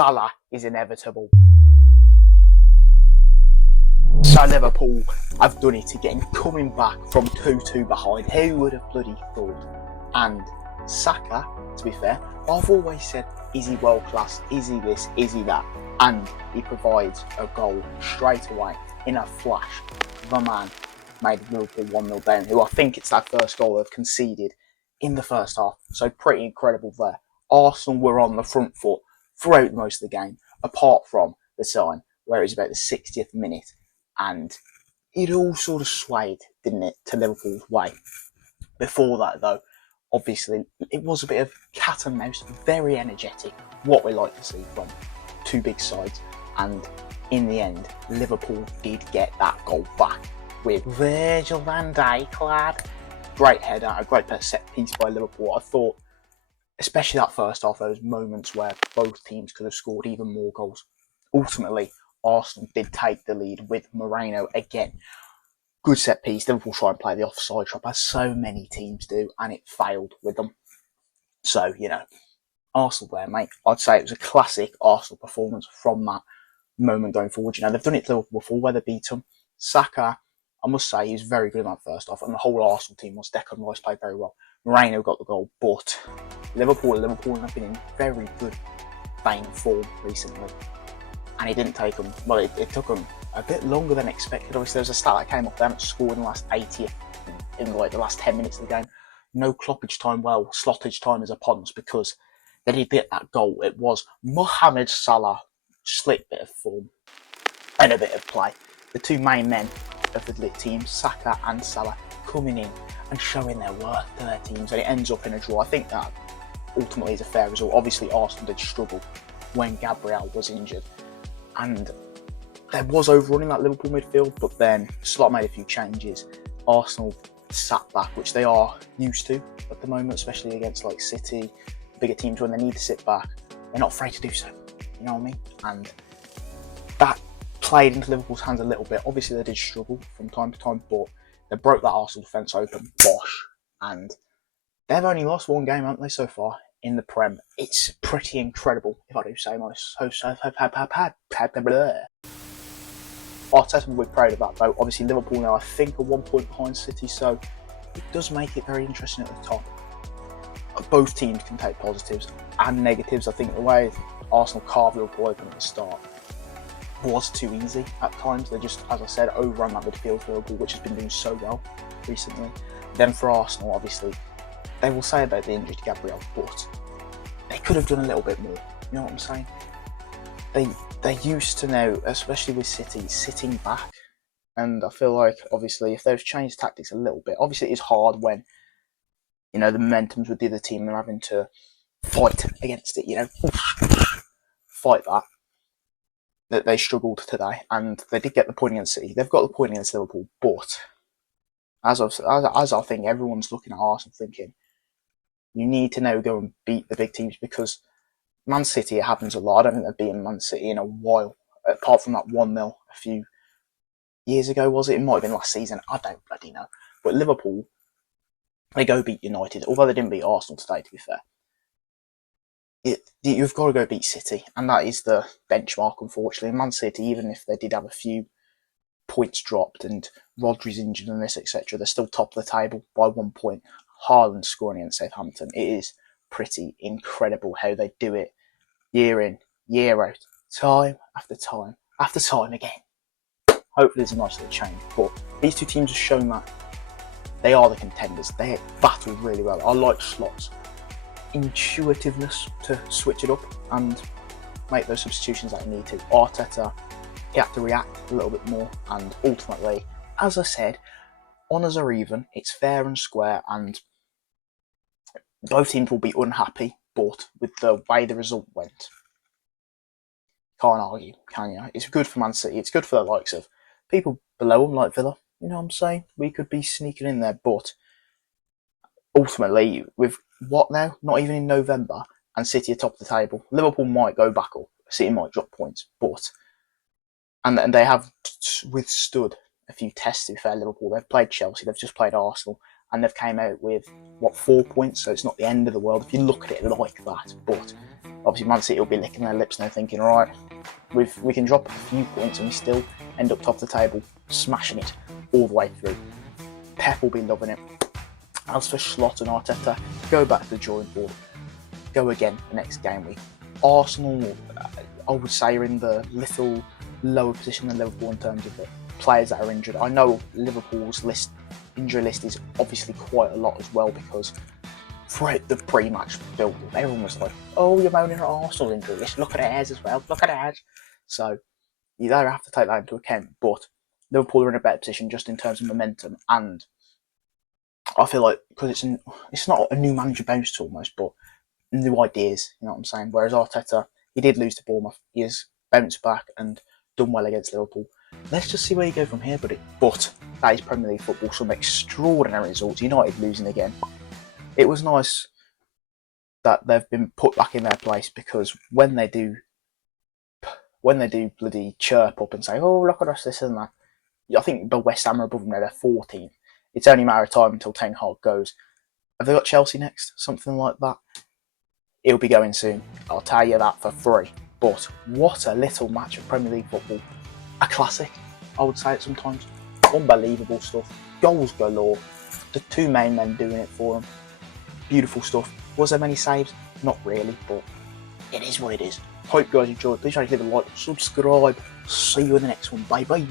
Salah is inevitable. So Liverpool have done it again, coming back from 2-2 behind. Who would have bloody thought? And Saka, to be fair, I've always said, is he world class? Is he this? Is he that? And he provides a goal straight away in a flash. The man made Liverpool 1-0 down, who I think it's that first goal they've conceded in the first half. So pretty incredible there. Arsenal were on the front foot throughout most of the game, apart from the time where it was about the 60th minute. And it all sort of swayed, didn't it, to Liverpool's way. Before that, though, obviously, it was a bit of cat and mouse, very energetic, what we like to see from two big sides. And in the end, Liverpool did get that goal back with Virgil van Dijk, lad. Great header, a great set piece by Liverpool. I thought, especially that first half, those moments where both teams could have scored even more goals. Ultimately, Arsenal did take the lead with Moreno again. Good set piece. Liverpool try and play the offside trap, as so many teams do, and it failed with them. So, Arsenal there, mate. I'd say it was a classic Arsenal performance from that moment going forward. They've done it to Liverpool before where they beat them. Saka, I must say, he was very good in that first half, and the whole Arsenal team was. Declan Rice played very well. Moreno got the goal, but Liverpool have been in very good vein of form recently. And it didn't take them, well, it took them a bit longer than expected. Obviously, there was a stat that came up, they haven't scored in the last 80, in like the last 10 minutes of the game. No clockage time, slottage time is upon us because they did get that goal. It was Mohamed Salah, slick bit of form and a bit of play. The two main men of the team, Saka and Salah, coming in and showing their worth to their teams, and it ends up in a draw. I think that ultimately is a fair result. Obviously, Arsenal did struggle when Gabriel was injured. And there was overrunning that Liverpool midfield, but then Slot made a few changes. Arsenal sat back, which they are used to at the moment, especially against like City, bigger teams when they need to sit back. They're not afraid to do so, you know what I mean? And that played into Liverpool's hands a little bit. Obviously, they did struggle from time to time, but they broke that Arsenal defence open, bosh. And they've only lost one game, haven't they, so far? In the Prem. It's pretty incredible, if I do say myself. Arteta will be proud of that, though. Obviously, Liverpool now, I think, are 1 point behind City, so it does make it very interesting at the top. Both teams can take positives and negatives. I think the way Arsenal carved Liverpool open at the start was too easy at times. They just, as I said, overrun that midfield for Liverpool, which has been doing so well recently. Then for Arsenal, obviously, they will say about the injury to Gabriel, but they could have done a little bit more. You know what I'm saying? They're used to now, especially with City, sitting back. And I feel like, obviously, if they've changed tactics a little bit, obviously it's hard when, the momentum's with the other team, they're having to fight against it, fight that they struggled today. And they did get the point against City. They've got the point against Liverpool, but as I think everyone's looking at Arsenal thinking, you need to now go and beat the big teams, because Man City, it happens a lot. I don't think they've beaten Man City in a while, apart from that 1-0 a few years ago, was it? It might have been last season. I don't bloody know. But Liverpool, they go beat United, although they didn't beat Arsenal today, to be fair. You've got to go beat City, and that is the benchmark, unfortunately. Man City, even if they did have a few points dropped and Rodri's injured and this, etc., they're still top of the table by 1 point. Haaland scoring against Southampton. It is pretty incredible how they do it year in, year out, time after time after time again. Hopefully there's a nice little change, but these two teams have shown that they are the contenders. They battle really well. I like Slot's intuitiveness to switch it up and make those substitutions that he need to. Arteta, he had to react a little bit more, and ultimately, as I said, honours are even, it's fair and square, and both teams will be unhappy, but with the way the result went, can't argue, can you? It's good for Man City, it's good for the likes of people below them, like Villa, you know what I'm saying? We could be sneaking in there, but ultimately, with what now? Not even in November, and City are top of the table. Liverpool might go back up, City might drop points, but and they have withstood a few tests, to be fair, Liverpool. They've played Chelsea, they've just played Arsenal, and they've came out with, 4 points, so it's not the end of the world if you look at it like that. But Obviously, Man City will be licking their lips now, thinking, all right, we can drop a few points and we still end up top of the table, smashing it all the way through. Pep will be loving it. As for Slot and Arteta, go back to the drawing board. Go again the next game week. Arsenal, I would say, are in the little lower position than Liverpool in terms of the players that are injured. I know Liverpool's injury list is obviously quite a lot as well, because throughout the pre-match build-up, everyone was like, oh, you're moaning at Arsenal injury list, look at ours as well, look at ours. So you don't have to take that into account, but Liverpool are in a better position just in terms of momentum, and I feel like, because it's not a new manager bounce almost, but new ideas, you know what I'm saying? Whereas Arteta, he did lose to Bournemouth, he has bounced back and done well against Liverpool. Let's just see where you go from here, buddy. But that is Premier League football, some extraordinary results. United losing again. It was nice that they've been put back in their place, because when they do bloody chirp up and say, oh, look at us, this and that, I think the West Ham are above them now, they're 14th. It's only a matter of time until Ten Hag goes. Have they got Chelsea next? Something like that. It'll be going soon. I'll tell you that for free. But what a little match of Premier League football. A classic, I would say it sometimes. Unbelievable stuff. Goals galore. The two main men doing it for them. Beautiful stuff. Was there many saves? Not really, but it is what it is. Hope you guys enjoyed. Please try to leave a like, subscribe. See you in the next one. Bye bye.